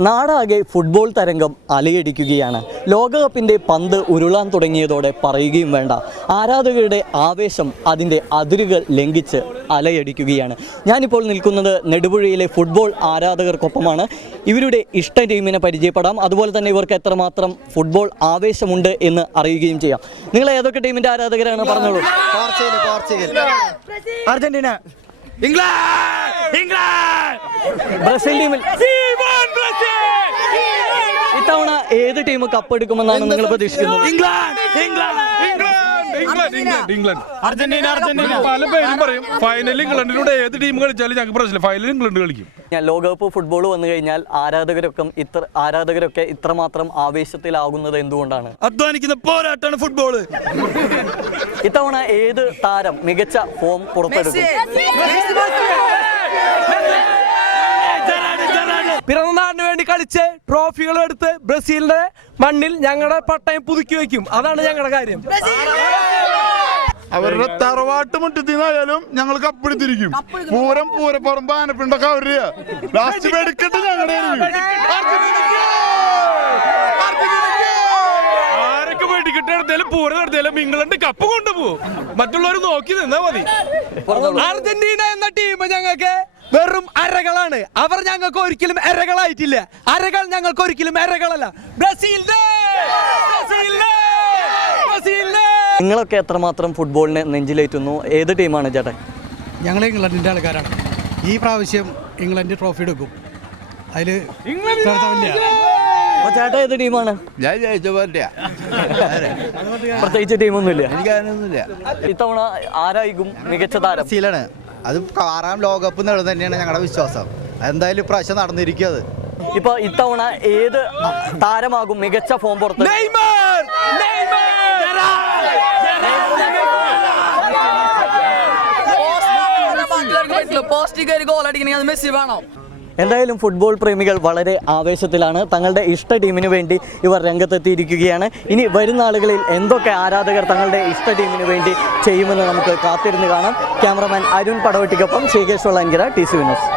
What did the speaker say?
നാടാകെ ഫുട്ബോൾ തരംഗം അലയടിക്കുകയാണ്. ലോകകപ്പിന്റെ പന്ത് ഉരുളാൻ തുടങ്ങിയതോടെ പറയുകയും വേണ്ട. ആരാധകരുടെ ആവേശം അതിന്റെ അതിരുകൾ ലംഘിച്ച് അലയടിക്കുകയാണ്. ഞാനിപ്പോൾ നിൽക്കുന്നത് നെടുപുഴയിലെ ഫുട്ബോൾ ആരാധകർക്കൊപ്പമാണ്. ഇവരുടെ ഇഷ്ട ടീമിനെ പരിചയപ്പെടാം. അതുപോലെ തന്നെ ഇവർക്ക് എത്രമാത്രം ഫുട്ബോൾ ആവേശമുണ്ട് എന്ന് അറിയുകയും ചെയ്യാം. നിങ്ങൾ ഏതൊക്കെ ടീമിന്റെ ആരാധകരാണ് പറഞ്ഞോളൂ. Portugal Portugal Argentina. England England Brazil ടീമിൽ ഇത്തവണ ഏത് ടീം കപ്പ് എടുക്കുമെന്നാണ് നിങ്ങൾ പ്രതീക്ഷിക്കുന്നത്? England England England England England Argentina. Argentina പല പേരും പറയും ഫൈനലിൽ ഇംഗ്ലണ്ടിലൂടെ ഏത് ടീം കളിച്ചാലും ഞങ്ങൾക്ക് പ്രശ്നമില്ല. ഫൈനലിൽ ഇംഗ്ലണ്ട് കളിക്കും. ഞാൻ ലോകകപ്പ് ഫുട്ബോൾ വന്നു കഴിഞ്ഞാൽ ആരാധകരൊക്കെ ഇത്ര ആരാധകരൊക്കെ ഇത്രമാത്രം ആവേശത്തിലാകുന്നത് എന്തുകൊണ്ടാണ്? അധ്വാനിക്കുന്ന പോരാട്ടാണ് ഫുട്ബോൾ ഇത്തവണ ഏത് താരം മികച്ച ഫോം പുറത്തെടുക്കും? കളിച്ച് ട്രോഫികൾ എടുത്ത് ബ്രസീലിന്റെ മണ്ണിൽ ഞങ്ങളുടെ പട്ടയം പുതുക്കി വെക്കും. അതാണ് ഞങ്ങളുടെ കാര്യം. അവരുടെ തറവാട്ട് മുറ്റത്തിന്നായാലും ഞങ്ങൾ കപ്പെടുത്തിരിക്കും പൂരം പൂരപ്പറമ്പ് ആനപ്പിണ്ടൊക്കെ അവരുടെ ലാസ്റ്റ് വെടിക്കെട്ട് ഞങ്ങളുടെ ആരൊക്കെ വെടിക്കെട്ട് എടുത്താലും പൂരം നടത്തിയാലും ഇംഗ്ലണ്ട് കപ്പ് കൊണ്ടുപോകും. മറ്റുള്ളവർ നോക്കി നിന്നാ മതി. അർജന്റീന എന്ന ടീം ഞങ്ങൾക്ക് വെറും അരകളാണ്. അവർ ഞങ്ങൾക്ക് ഒരിക്കലും അരകളായിട്ടില്ല. അരകൾ ഞങ്ങൾക്ക് ഒരിക്കലും അരകളല്ല. ബ്രസീൽ നിങ്ങളൊക്കെ എത്രമാത്രം ഫുട്ബോളിനെ നെഞ്ചിലേറ്റുന്നു? ഏത് ടീമാണ് ചേട്ടൻ? ഞങ്ങൾ ഇംഗ്ലണ്ടിന്റെ ആൾക്കാരാണ്. ഈ പ്രാവശ്യം ഇംഗ്ലണ്ട് ട്രോഫി എടുക്കും. അതിൽ അപ്പോൾ ചേട്ടൻ ഏത് ടീമാണ് ഞാൻ ജയിച്ച പ്രത്യേകിച്ച് ടീമൊന്നുമില്ല ഇത്തവണ ആരായിരിക്കും മികച്ച താരം? ബ്രസീലാണ്. അത് ആറാം ലോകകപ്പ് നേടും തന്നെയാണ് ഞങ്ങളുടെ വിശ്വാസം. എന്തായാലും ഇപ്രാവശ്യം നടന്നിരിക്കും അത്. ഇപ്പൊ ഇത്തവണ ഏത് താരമാകും മികച്ച ഫോം പുറത്ത്? നെയ്മർ! നെയ്മർ! പോസ്റ്റ് കയറി ഗോൾ അടിക്കണമെങ്കിൽ അത് മെസ്സി വേണം? എന്തായാലും ഫുട്ബോൾ പ്രേമികൾ വളരെ ആവേശത്തിലാണ്. തങ്ങളുടെ ഇഷ്ട ടീമിന് വേണ്ടി ഇവർ രംഗത്തെത്തിയിരിക്കുകയാണ്. ഇനി വരുന്ന ആളുകളിൽ എന്തൊക്കെ ആരാധകർ തങ്ങളുടെ ഇഷ്ട ടീമിന് വേണ്ടി ചെയ്യുമെന്ന് നമുക്ക് കാത്തിരുന്ന് കാണാം. ക്യാമറമാൻ അരുൺ പടവട്ടിക്കൊപ്പം ശ്രീകേഷ് വള്ളാൻകിര ടി സി വിനോസ്